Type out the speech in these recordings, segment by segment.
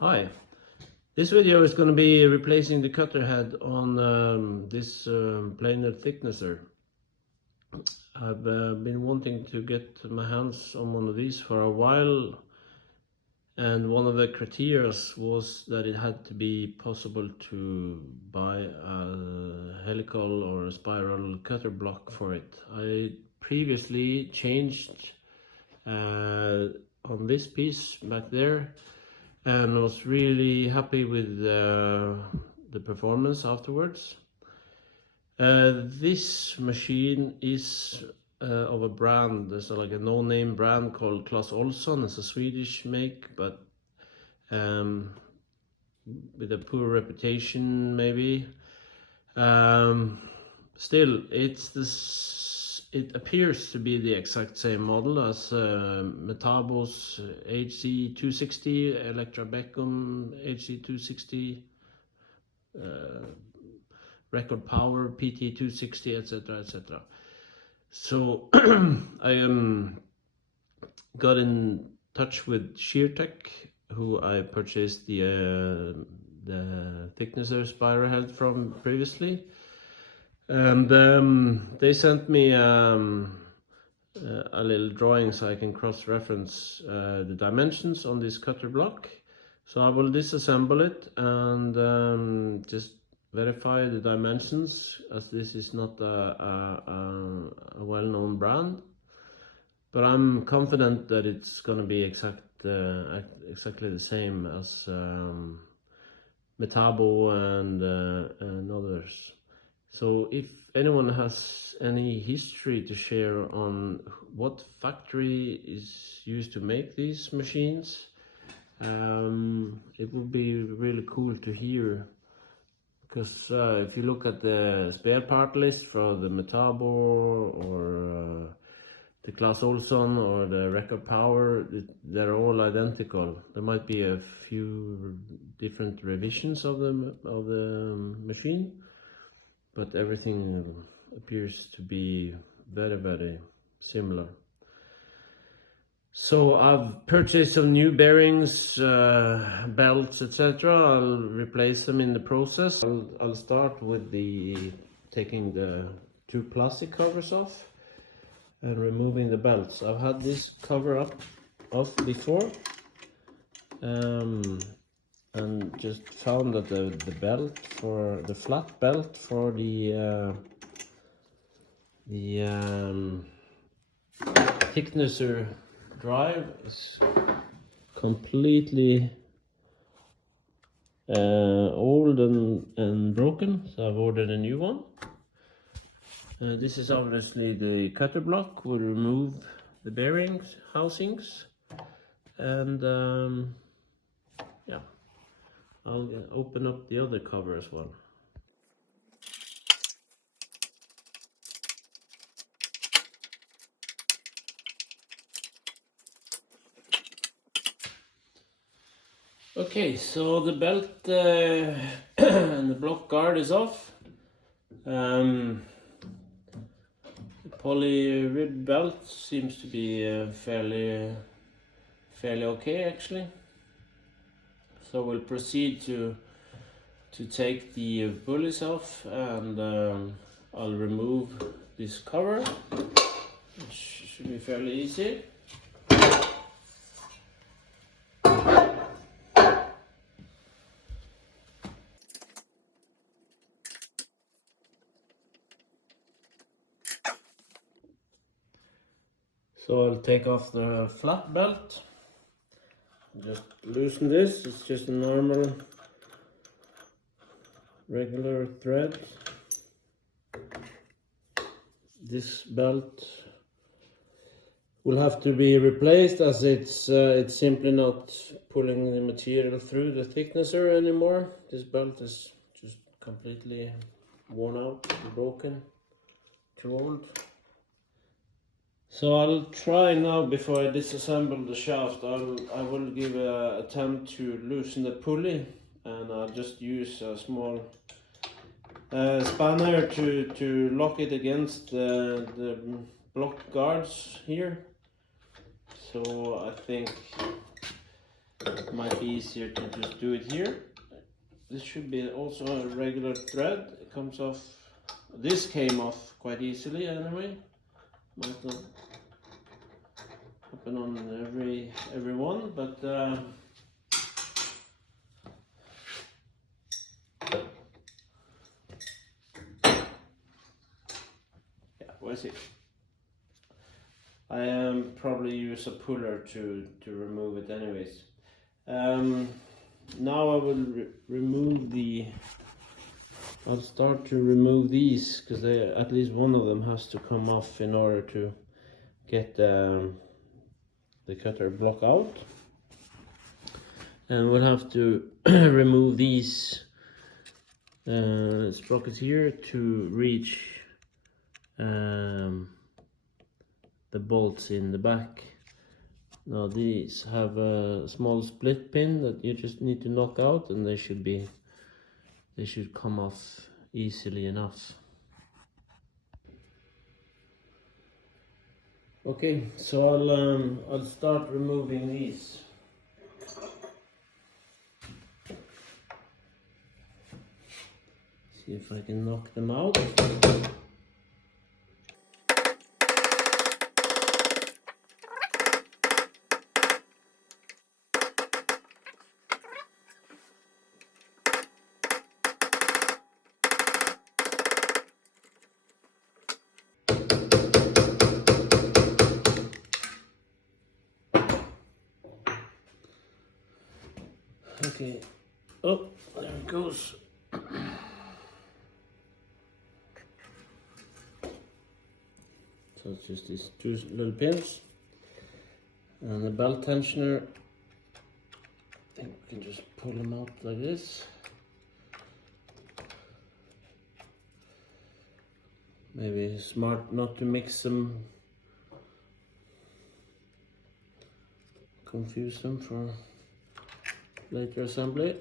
Hi, this video is going to be replacing the cutter head on this planer thicknesser. I've been wanting to get my hands on one of these for a while, and one of the criteria was that it had to be possible to buy a helical or a spiral cutter block for it. I previously changed on this piece back there and was really happy with the performance afterwards. This machine is of a brand, there's like a no-name brand called Clas Ohlson. It's a Swedish make, but with a poor reputation maybe. Still, it appears to be the exact same model as Metabo's HC260, Electra Beckum HC260, Record Power PT260, etc, etc. So I got in touch with Sheartak, who I purchased the thicknesser spiral head from previously, and they sent me a little drawing so I can cross-reference the dimensions on this cutter block. So I will disassemble it and just verify the dimensions, as this is not a well-known brand, but I'm confident that it's going to be exactly the same as Metabo and others. So if anyone has any history to share on what factory is used to make these machines, it would be really cool to hear. Because if you look at the spare part list for the Metabo or the Clas Ohlson or the Record Power, they're all identical. There might be a few different revisions of the machine, but everything appears to be very, very similar. So I've purchased some new bearings, belts, etc. I'll replace them in the process. I'll start with taking the two plastic covers off and removing the belts. I've had this cover off before, and just found that the belt for the flat belt for the thicknesser drive is completely old and broken, so I've ordered a new one. This is obviously the cutter block. We'll remove the bearings housings, and yeah, I'll open up the other cover as well. Okay, so the belt and the block guard is off. The Pulley rib belt seems to be fairly okay actually. So we'll proceed to take the pulleys off, and I'll remove this cover, which should be fairly easy. So I'll take off the flat belt, just loosen this. It's just a normal regular thread. This belt will have to be replaced, as it's simply not pulling the material through the thicknesser anymore. This belt is just completely worn out, broken, too old. So I'll try now, before I disassemble the shaft, I will give an attempt to loosen the pulley, and I'll just use a small spanner to lock it against the block guards here. So I think Might be easier to just do it here. This should be also a regular thread. It comes off. This came off quite easily anyway. Might not happen on every one, but yeah, we'll see. I probably use a puller to remove it anyways. Now I will remove I'll start to remove these, because at least one of them has to come off in order to get the cutter block out. And we'll have to remove these sprockets here to reach the bolts in the back. Now these have a small split pin that you just need to knock out, and they should come off easily enough. Okay, so I'll start removing these. See if I can knock them out. Okay, oh, there it goes. So it's just these two little pins and the belt tensioner. I think we can just pull them out like this. Maybe it's smart not to mix them, confuse them for later assembly.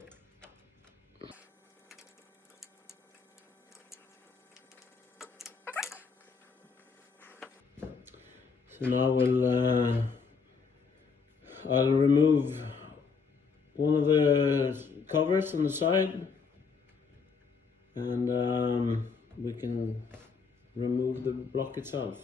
So now I'll remove one of the covers on the side, and we can remove the block itself.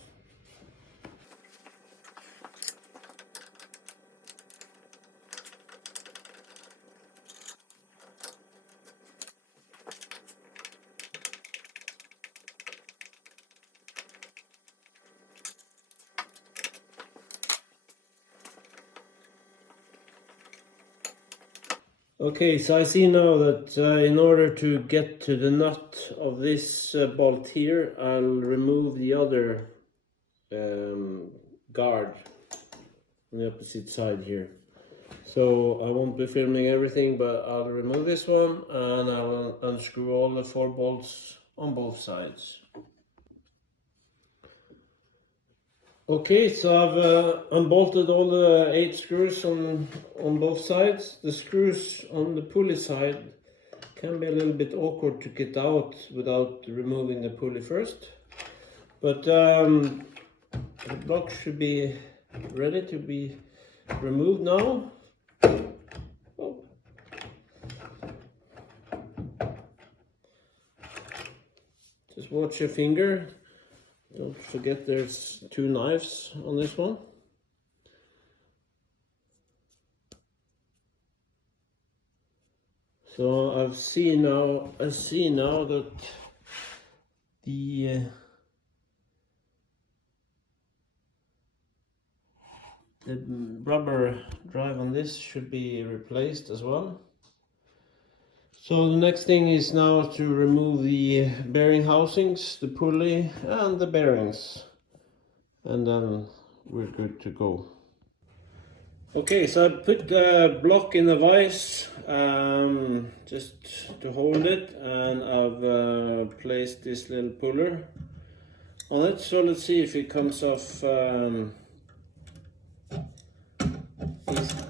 Okay, so I see now that in order to get to the nut of this bolt here, I'll remove the other guard on the opposite side here. So I won't be filming everything, but I'll remove this one and I'll unscrew all the 4 bolts on both sides. Okay, so I've unbolted all the 8 screws on both sides. The screws on the pulley side can be a little bit awkward to get out without removing the pulley first. But the block should be ready to be removed now. Oh. Just watch your finger. Don't forget there's 2 knives on this one. So I see now that the rubber drive on this should be replaced as well. So the next thing is now to remove the bearing housings, the pulley and the bearings, and then we're good to go. Okay, so I put the block in the vise just to hold it, and I've placed this little puller on it. So let's see if it comes off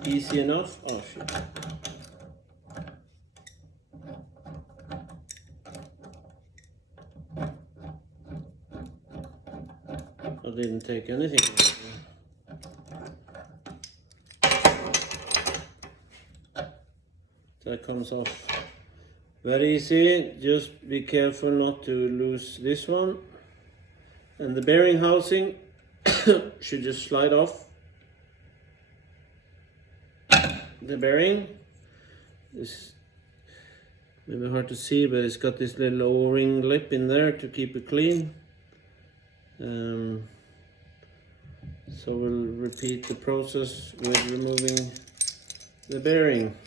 easy enough. Oh shit. I didn't take anything. that comes off very easy. Just be careful not to lose this one. And the bearing housing should just slide off. The bearing is maybe hard to see, but it's got this little O-ring lip in there to keep it clean. So we'll repeat the process with removing the bearing.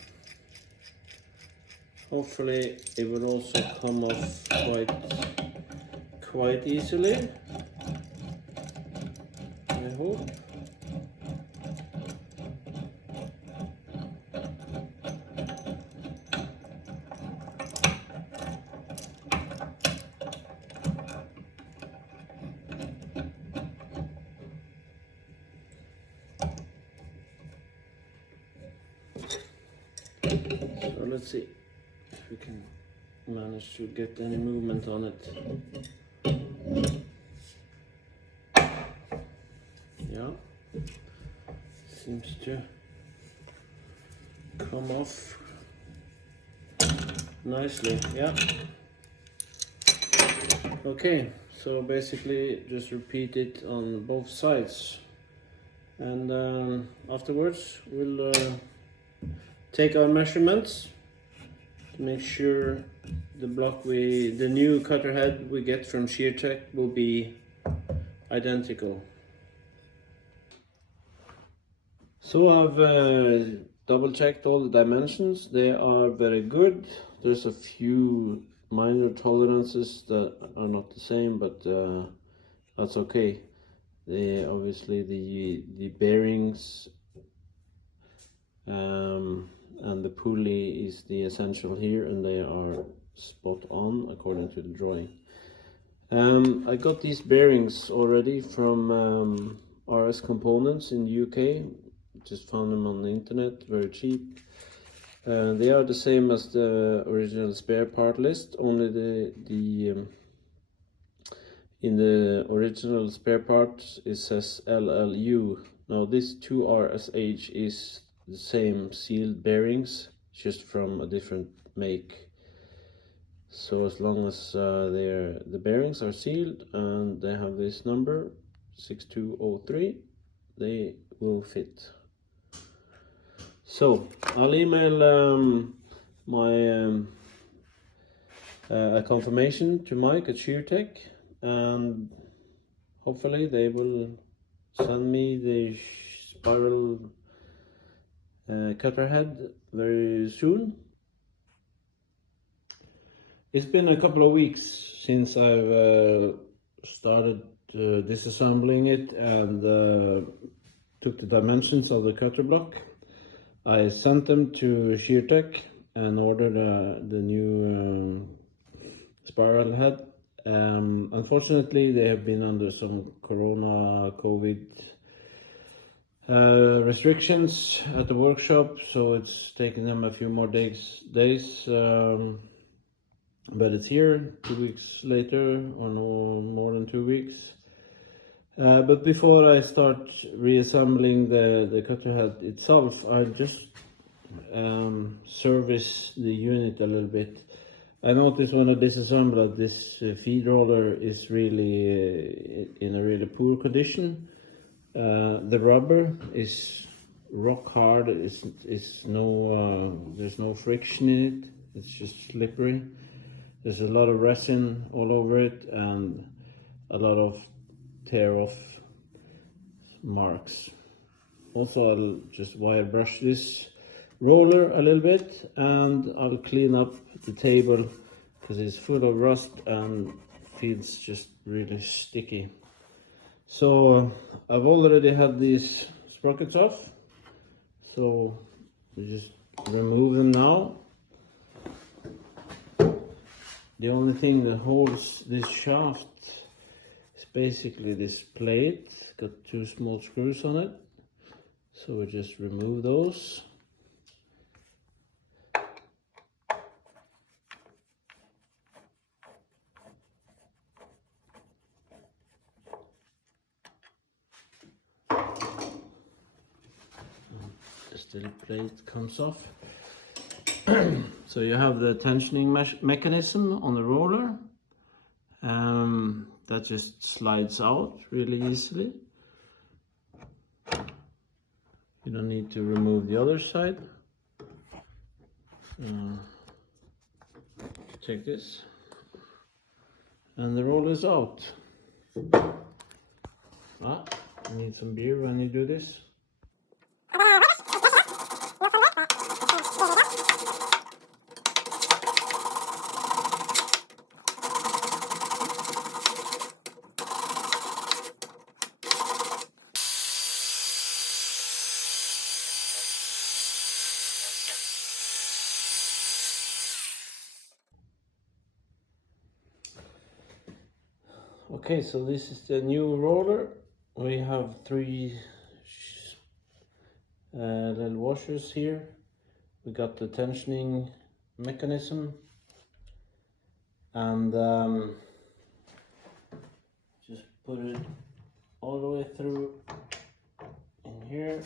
Hopefully it will also come off quite easily, I hope. So let's see if we can manage to get any movement on it. Yeah, seems to come off nicely. Yeah. Okay, so basically just repeat it on both sides, and afterwards we'll take our measurements to make sure the new cutter head we get from Sheartak will be identical. So I've double checked all the dimensions. They are very good. There's a few minor tolerances that are not the same, but that's okay. Obviously the bearings and the pulley is the essential here, and they are spot on according to the drawing. I got these bearings already from RS Components in the UK. Just found them on the internet, very cheap. They are the same as the original spare part list, only in the original spare part it says LLU. Now this 2RSH is the same sealed bearings, just from a different make. So as long as the bearings are sealed and they have this number 6203, they will fit. So I'll email a confirmation to Mike at Sheartak, and hopefully they will send me the spiral cutter head very soon. It's been a couple of weeks since I've started disassembling it and took the dimensions of the cutter block. I sent them to Sheartak and ordered the new spiral head. Unfortunately, they have been under some COVID restrictions at the workshop, so it's taken them a few more days. But it's here 2 weeks later, or no more than 2 weeks. But before I start reassembling the cutter head itself, I'll just service the unit a little bit. I noticed when I disassembled that this feed roller is really in a really poor condition. The rubber is rock hard. There's no friction in it. It's just slippery. There's a lot of resin all over it and a lot of tear off marks. Also, I'll just wire brush this roller a little bit, and I'll clean up the table because it's full of rust and feels just really sticky. So I've already had these sprockets off, so we just remove them now. The only thing that holds this shaft is basically this plate. It's got 2 small screws on it, so we just remove those. This little plate comes off. So you have the tensioning mechanism on the roller that just slides out really easily. You don't need to remove the other side. Take this, and the roller is out. You need some beer when you do this. Okay, so this is the new roller. We have 3 little washers here. We got the tensioning mechanism, and just put it all the way through in here.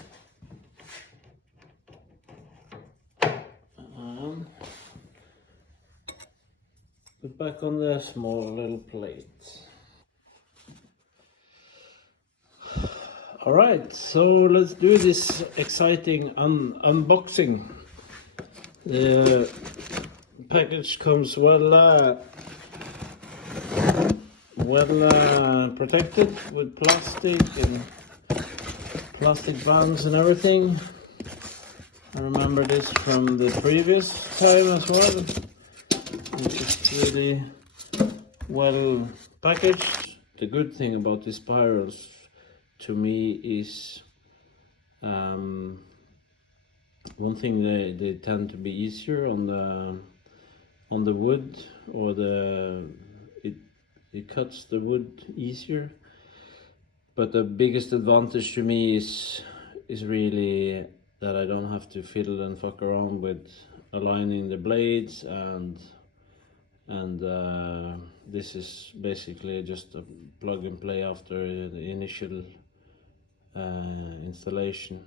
And put back on the small little plate. All right, so let's do this exciting unboxing. The package comes well protected with plastic bands and everything. I remember this from the previous time as well. It's really well packaged. The good thing about these spirals to me is one thing, they tend to be easier on the wood, or it cuts the wood easier. But the biggest advantage to me is really that I don't have to fiddle and fuck around with aligning the blades, and this is basically just a plug and play after the initial installation.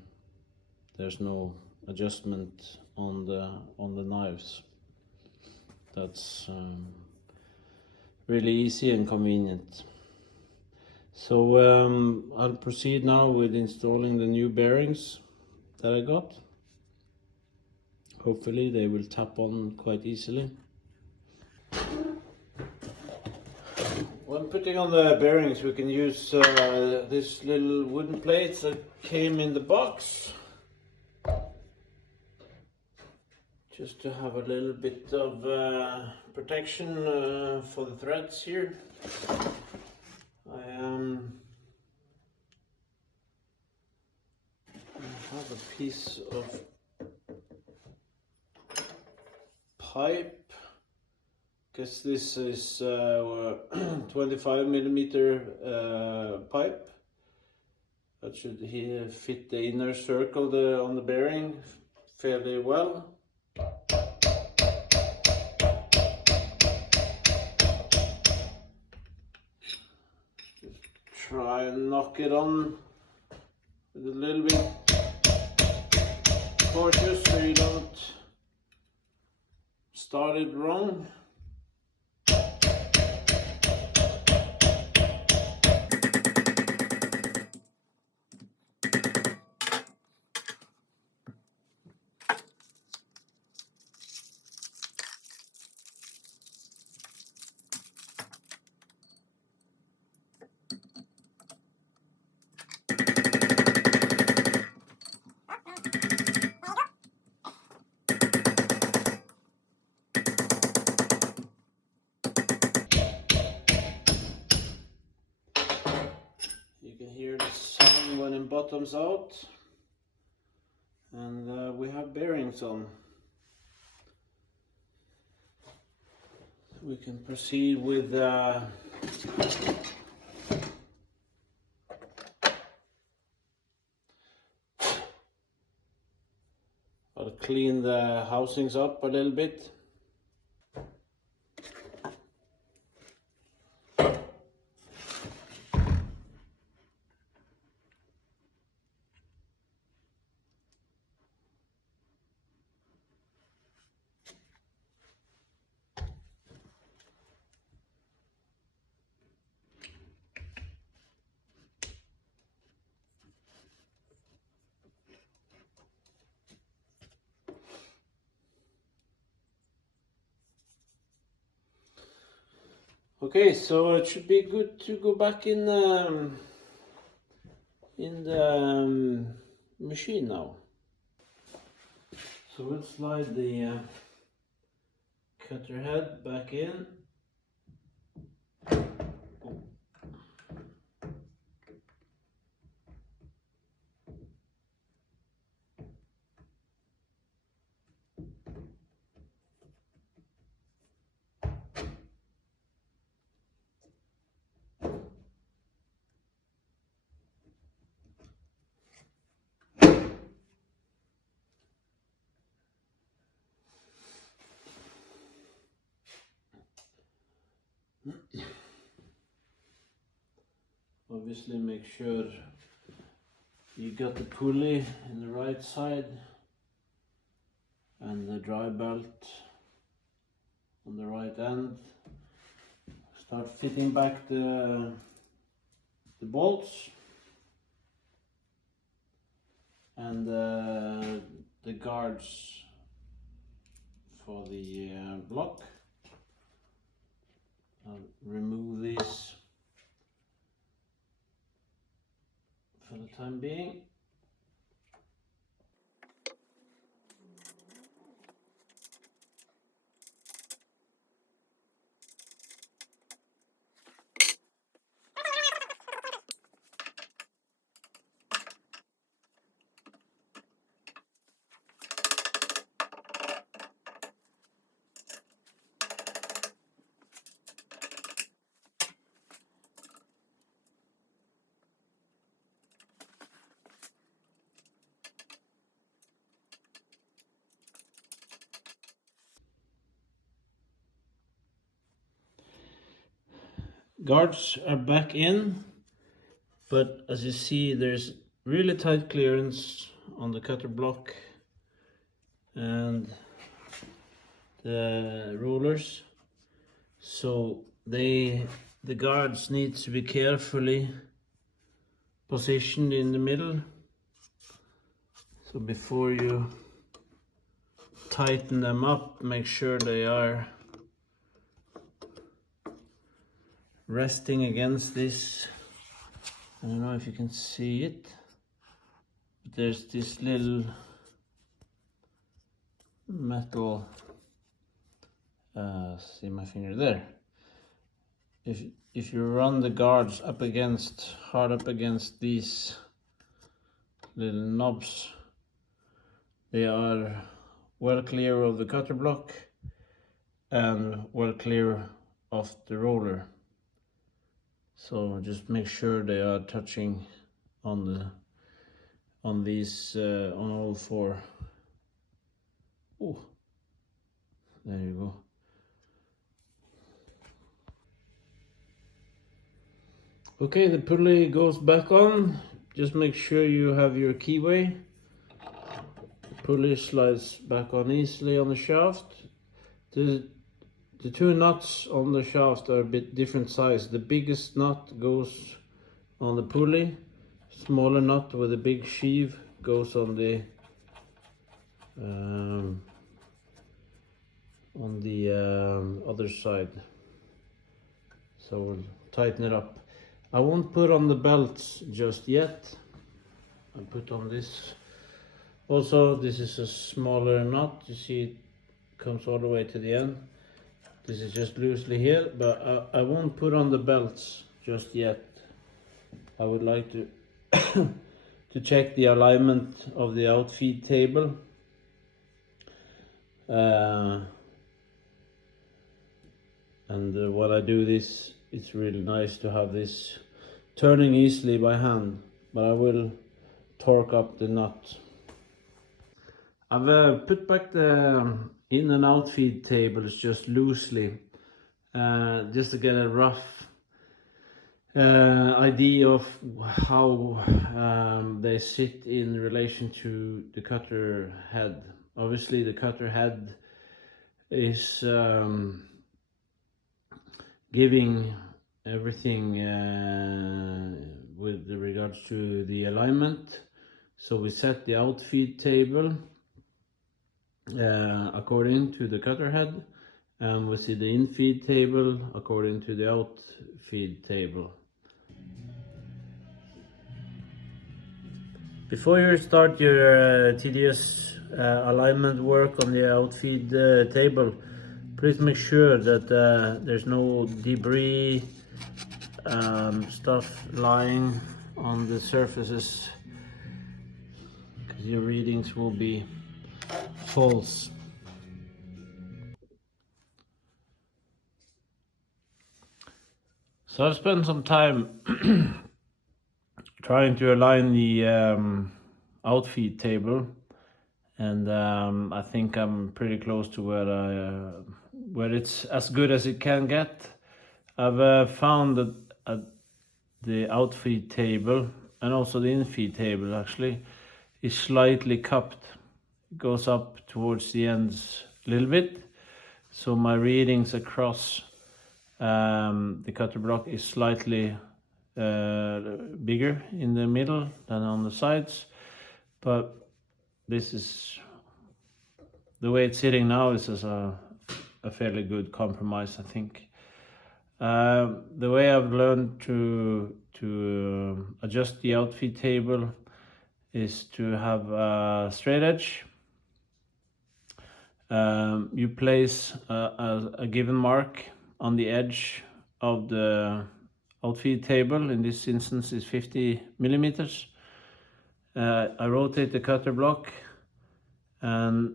There's no adjustment on the knives. That's really easy and convenient. So I'll proceed now with installing the new bearings that I got. Hopefully they will tap on quite easily. When putting on the bearings, we can use this little wooden plates that came in the box, just to have a little bit of protection for the threads here. I have a piece of pipe. Guess this is 25mm pipe. That should fit the inner circle on the bearing fairly well. Just try and knock it on with a little bit cautious so you don't start it wrong. You can hear the sound when it bottoms out, and we have bearings on. We can proceed with I'll clean the housings up a little bit. Okay, so it should be good to go back in the machine now. So we'll slide the cutter head back in. Obviously make sure you got the pulley in the right side and the dry belt on the right end. Start fitting back the bolts and the guards for the block. I'll remove these for the time being. Guards are back in, but as you see there's really tight clearance on the cutter block and the rollers, so the guards need to be carefully positioned in the middle. So before you tighten them up, make sure they are resting against this. I don't know if you can see it, but there's this little metal, see my finger there. If you run the guards hard up against these little knobs, they are well clear of the cutter block and well clear of the roller. So just make sure they are touching on these on all four. Oh, there you go. Okay, the pulley goes back on. Just make sure you have your keyway. Pulley slides back on easily on the shaft. The two nuts on the shaft are a bit different size. The biggest nut goes on the pulley. Smaller nut with a big sheave goes on the other side. So we'll tighten it up. I won't put on the belts just yet. I'll put on this. Also, this is a smaller nut. You see it comes all the way to the end. This is just loosely here, but I won't put on the belts just yet. I would like to to check the alignment of the outfeed table. And when I do this, it's really nice to have this turning easily by hand, but I will torque up the nut. I've put back the in and out feed tables just loosely, just to get a rough idea of how they sit in relation to the cutter head. Obviously the cutter head is giving everything with regards to the alignment. So we set the outfeed table according to the cutter head, and we see the in-feed table according to the out-feed table. Before you start your tedious alignment work on the outfeed table, please make sure that there's no debris, stuff lying on the surfaces, because your readings will be false. So I've spent some time trying to align the outfeed table, and I think I'm pretty close to where it's as good as it can get. I've found that the outfeed table and also the infeed table actually is slightly cupped. It goes up towards the ends a little bit, so my readings across the cutter block is slightly bigger in the middle than on the sides, but this is the way it's sitting now. Is as a fairly good compromise, I think. The way I've learned to adjust the outfeed table is to have a straight edge. You place a given mark on the edge of the outfeed table. In this instance is 50 millimeters. I rotate the cutter block and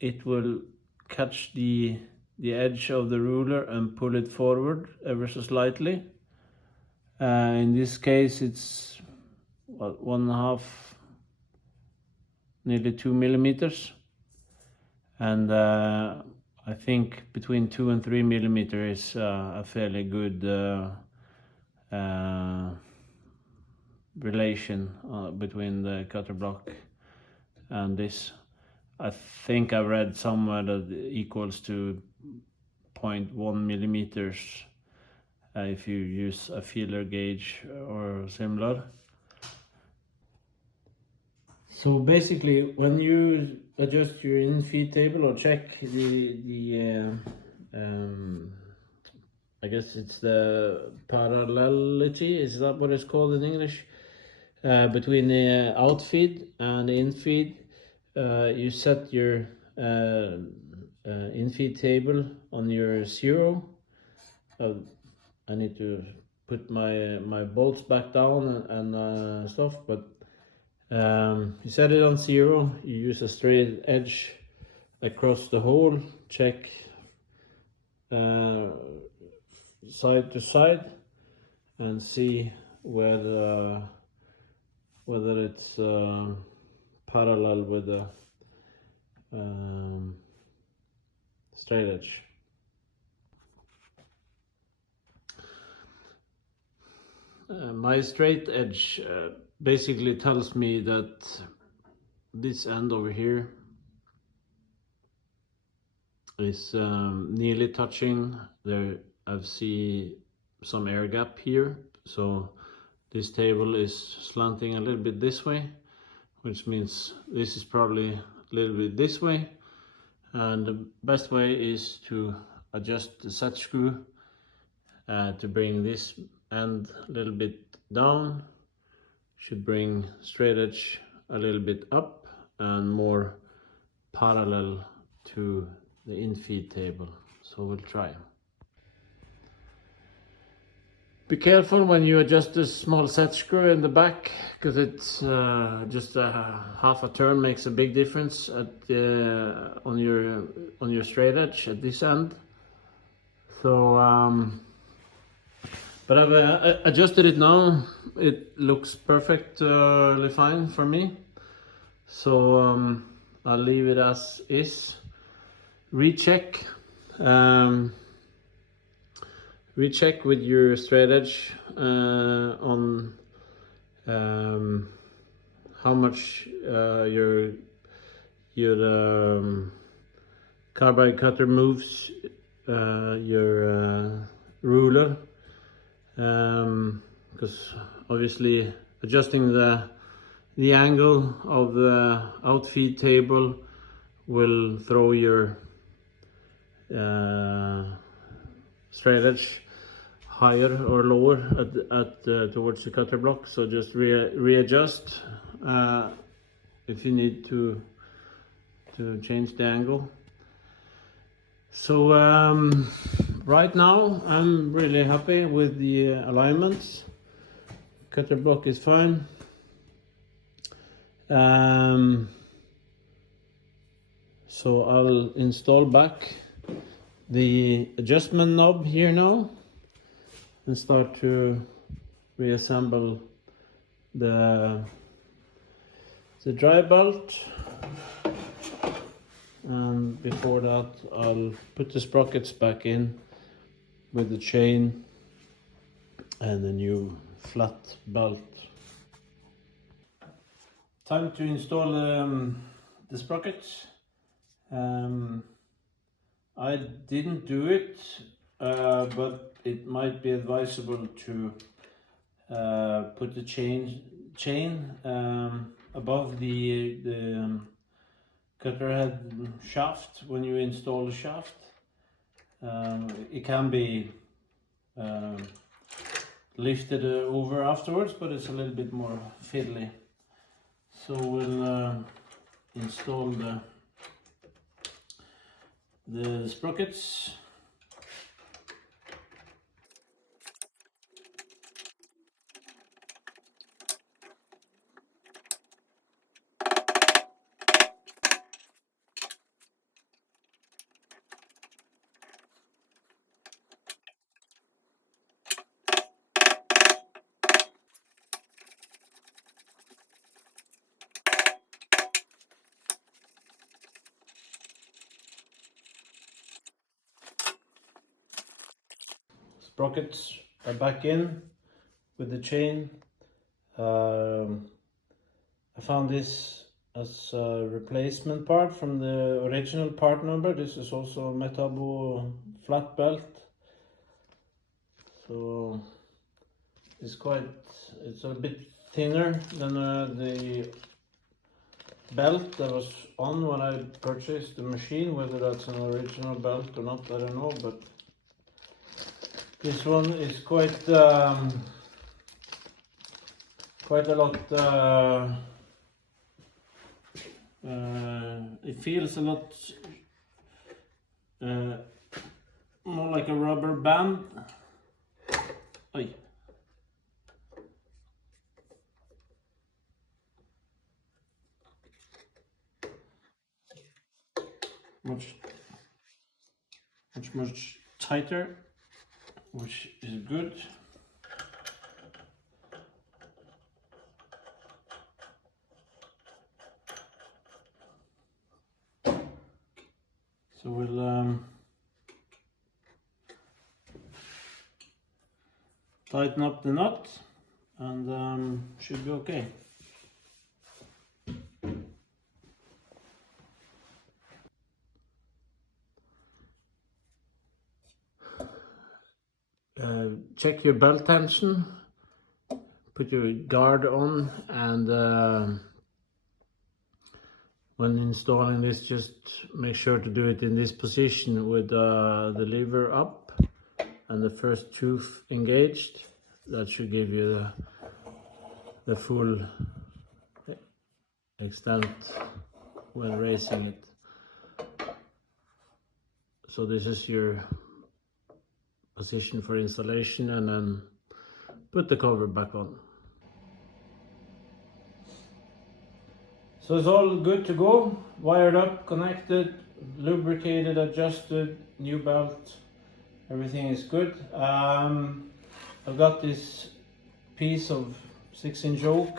it will catch the edge of the ruler and pull it forward ever so slightly. In this case it's 1.5, nearly 2 millimeters, and I think between 2 and 3 millimeters is a fairly good relation between the cutter block and this. I think I read somewhere that it equals to 0.1 millimeters if you use a feeler gauge or similar. So basically, when you adjust your in-feed table or check the I guess it's the parallelity, is that what it's called in English? Between the outfeed and the infeed, you set your infeed table on your 0. I need to put my bolts back down and stuff, but you set it on 0, you use a straight edge across the hole, check side to side and see whether it's parallel with the straight edge. My straight edge basically tells me that this end over here is nearly touching. There I see some air gap here, so this table is slanting a little bit this way, which means this is probably a little bit this way, and the best way is to adjust the set screw to bring this end a little bit down. Should bring straight edge a little bit up and more parallel to the infeed table. So we'll try. Be careful when you adjust this small set screw in the back, because it's just half a turn makes a big difference at on your straight edge at this end. So but I've adjusted it now. It looks perfectly fine for me. So I'll leave it as is. Recheck. Recheck with your straight edge on how much your carbide cutter moves your ruler, because obviously adjusting the angle of the outfeed table will throw your straight edge higher or lower at towards the cutter block. So just readjust if you need to change the angle. So right now I'm really happy with the alignments. Cutter block is fine. So I'll install back the adjustment knob here now and start to reassemble the dry belt. And before that I'll put the sprockets back in with the chain and the new flat belt. Time to install the sprockets. I didn't do it, but it might be advisable to put the chain above the cutter head shaft when you install the shaft. It can be lifted over afterwards, but it's a little bit more fiddly. So we'll install the sprockets. Sprockets are back in with the chain. I found this as a replacement part from the original part number. This is also a Metabo flat belt. So it's a bit thinner than the belt that was on when I purchased the machine. Whether that's an original belt or not, I don't know, but this one is quite a lot. It feels a lot more like a rubber band. Oi. Much tighter, which is good. So we'll tighten up the nut and should be okay. Check your belt tension, put your guard on, and when installing this, just make sure to do it in this position with the lever up and the first tooth engaged. That should give you the full extent when raising it. So this is your position for installation, and then put the cover back on. So it's all good to go, wired up, connected, lubricated, adjusted, new belt, everything is good. I've got this piece of 6-inch oak.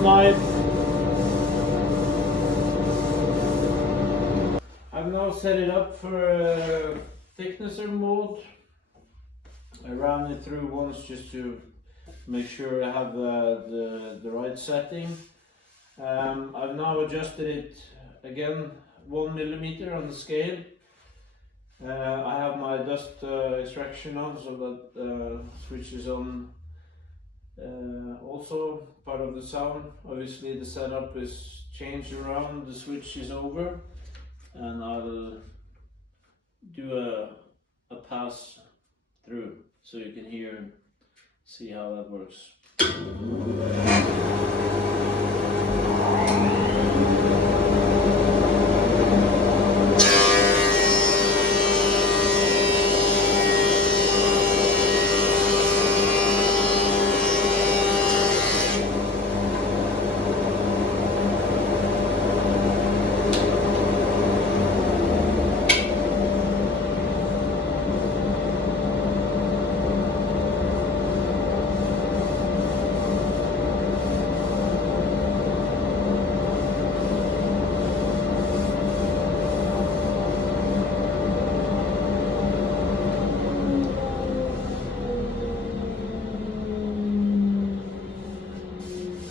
knife. I've now set it up for thicknesser mode. I ran it through once just to make sure I have the right setting. I've now adjusted it again 1 millimeter on the scale. I have my dust extraction on, so that switch is on. Also part of the sound. Obviously the setup is changed around, the switch is over, and I'll do a pass through so you can hear and see how that works.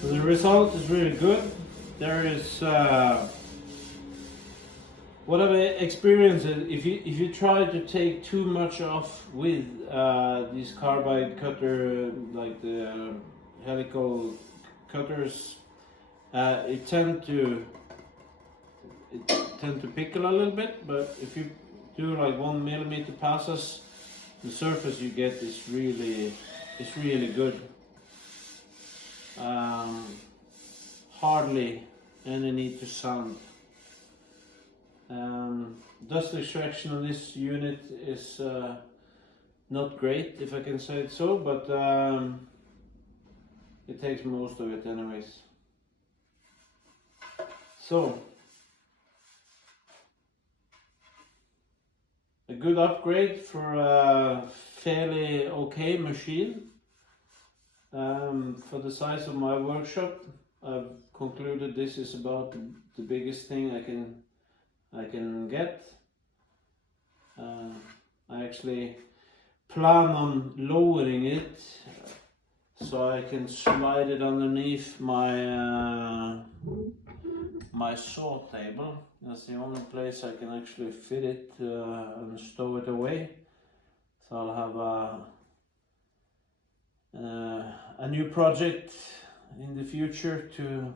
The result is really good. There is what I've experienced is if you try to take too much off with these carbide cutter, like the helical cutters, it tend to pickle a little bit. But if you do like 1 millimeter passes, the surface you get is really good. Hardly any need to sand. Dust extraction on this unit is not great, if I can say it so, but it takes most of it anyways. So, a good upgrade for a fairly okay machine. For the size of my workshop, I've concluded this is about the biggest thing I can get. I actually plan on lowering it so I can slide it underneath my my saw table. That's the only place I can actually fit it and stow it away. So I'll have a new project in the future to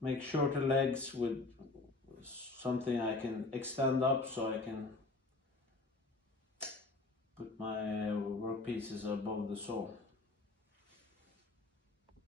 make shorter legs with something I can extend up so I can put my work pieces above the saw.